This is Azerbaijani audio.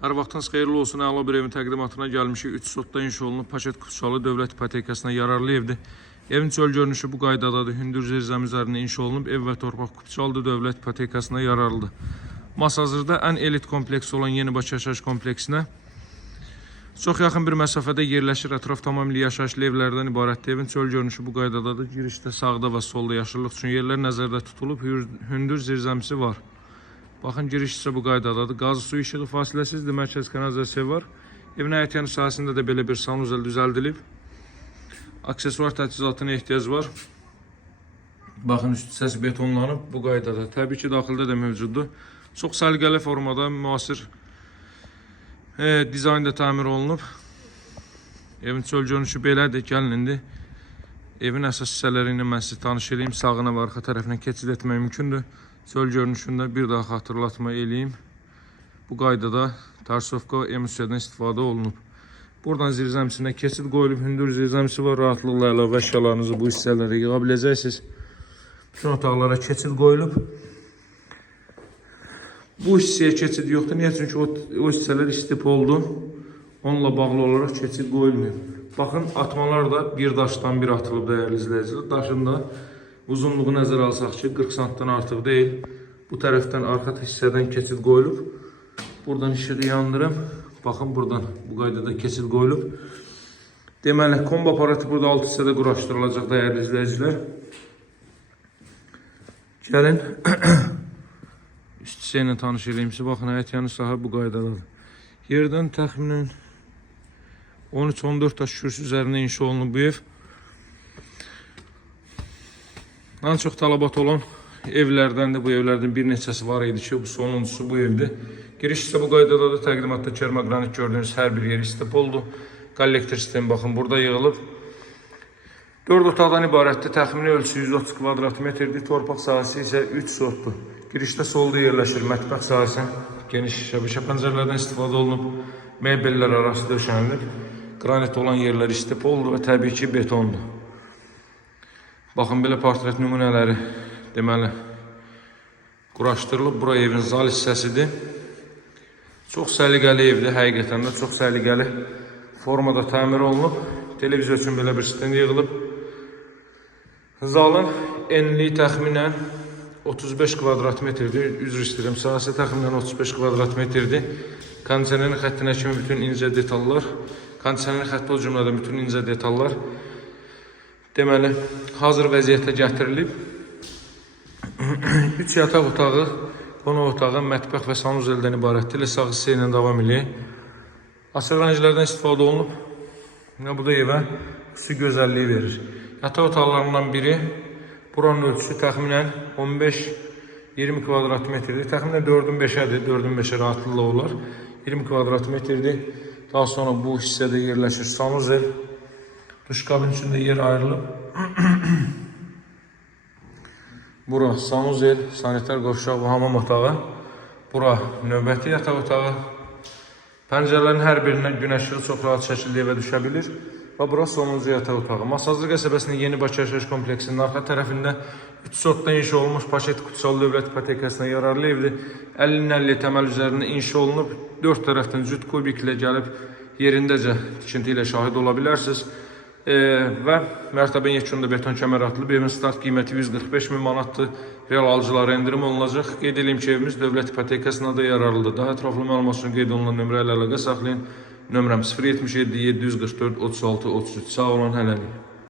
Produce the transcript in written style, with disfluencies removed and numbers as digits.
Hər vaxtınız xeyirli olsun. Əla bir evin təqdimatına gəlmişik. 3 sotda inşa olunub paket kutusalı dövlət ipotekasına yararlı evdir. Evin çöl görünüşü bu qaydadadır. Hündür zirzəm üzərində inşa olunub. Ev və torpaq kutusalı dövlət ipotekasına yararlıdır. Masazırda ən elit kompleks olan Yeni Bakı yaşayış kompleksinə çox yaxın bir məsafədə yerləşir. Ətraf tamamilə yaşayışlı evlərdən ibarətdir. Evin çöl görünüşü bu qaydadadır. Girişdə sağda və solda yaşıllıq üçün yerlər nəzərdə tutulub. Hündür zirzəmisi var. Baxın, giriş isə bu qaydadadır. Qazı su işığı fasiləsizdir. Mərkəz kanalizasiya var. Evin həyətyanı sahəsində də belə bir sanuzel düzəldilib. Aksesuar təchizatına ehtiyac var. Baxın, üst hissəsi betonlanıb bu qaydada. Təbii ki, daxildə də mövcuddur. Çox səliqəli formada, müasir dizaynda təmir olunub. Evin çöl görünüşü belədir. Gəlin indi evin əsas hissələri ilə mən sizi tanış edeyim. Sağına və arxa tərəfinə keçid etmək mümkündür. Çöl görünüşündə bir daha xatırlatma eləyim. Bu qaydada tarsovka emüsiyadan istifadə olunub. Buradan zirzəmisinə keçid qoyulub. Hündür zirzəmisi var. Rahatlıqla əlavə əşyalarınızı bu hissələrə yığa biləcəksiniz. Bütün otaqlara keçid qoyulub. Bu hissəyə keçid yoxdur. Niyə? Çünki o hissələr istip oldu. Onunla bağlı olaraq keçid qoyulmuyor. Baxın, atmalar da bir daşdan bir atılıb dəyərli izləyicilər. Daşın da uzunluğu nəzərə alsaq ki, 40 santdan artıq deyil. Bu tərəfdən, arxa hissədən keçid qoyulub. Buradan işığı yandırım. Baxın, buradan bu qaydada keçid qoyulub. Deməli, kombo aparatı burada alt hissədə quraşdırılacaq dəyərli izləyicilər. Gəlin. Üst hissə ilə tanış edeyim size. Baxın, həyətyanı sahə bu qaydadadır. Yerdən təxminən 13-14 daş kürsü üzərində inşa olunub bu ev. Ən çox tələbat olan evlərdən də bu evlərdən bir neçəsi var idi ki, bu sonuncusu bu evdir. Giriş isə bu qaydadadır. Təqdimatda kermogranit gördüyünüz hər bir yeri istip oldu. Kollektor sistemi baxın burada yığılıb. 4 otaqdan ibarətdir. Təxmini ölçüsü 130 kvadrat metrdir. Torpaq sahəsi isə 3 sotdur. Girişdə solda yerləşir mətbəx sahəsi. Geniş şəbəkə pəncərələrdən istifadə olunub. Mebellər arası döşənilib. Qranit olan yerlər istip oldu və təbii ki betondur. Baxın, belə portret nümunələri deməli quraşdırılıb. Bura evin zal hissəsidir. Çox səliqəli evdir. Həqiqətən də çox səliqəli formada təmir olunub. Televiziya üçün belə bir stend yığılıb. Zalın enliyi təxminən 35 kvadrat metrdir. Üzr istəyirəm, sahəsi təxminən 35 kvadrat metrdir. Kondisionerin xəttinə kimi bütün incə detallar, kondisionerin xətti o cümlədə bütün incə detallar deməli hazır vəziyyətə gətirilib. 3 yataq otağı, qonaq otağı, mətbəx və sanuzeldən ibarətdir. Sağ hissə ilə davam eləyək. Asır rənglərdən istifadə olunub. Bu da evə xüsusi gözəlliyi verir. Yataq otaqlarından biri, buranın ölçüsü təxminən 15-20 kvadrat metrdir. Təxminən 4-ün 5-ədir. 4-ün 5-ə rahatlıqla olar. 20 kvadrat metrdir. Daha sonra bu hissədə yerləşir sanuzel. Duş kabin içində yer ayrılıb. Bura sanuzel, sanitar qovşaq və hamam otağı. Bura növbəti yataq otağı. Pəncərələrin hər birindən gün işığı çox rahat şəkildə evə düşə bilir. Və bura sonuncu yataq otağı. Masazır qəsəbəsinin Yeni Bakı yaşayış kompleksinin arxa tərəfində 3 sotda inşa olunmuş paket kutusalı dövlət ipotekasına yararlı evdir. 50-50 təməl üzərində inşa olunub. 4 tərəfdən cüt kubiklə gəlib yerindəcə tikinti ilə şahid ola bilərsiniz. Və mərtəbə yekunda beton kəmər atılıb. Evin start qiyməti 145 min manatdır. Real alıcılara endirim olunacaq. Qeyd edeyim ki, evimiz dövlət ipotekasına da yararlıdır. Daha ətraflı məlumat üçün qeyd olunan nömrə ilə əlaqə saxlayın. Nömrəm 077 744 36 33. Sağ olun, hələlik.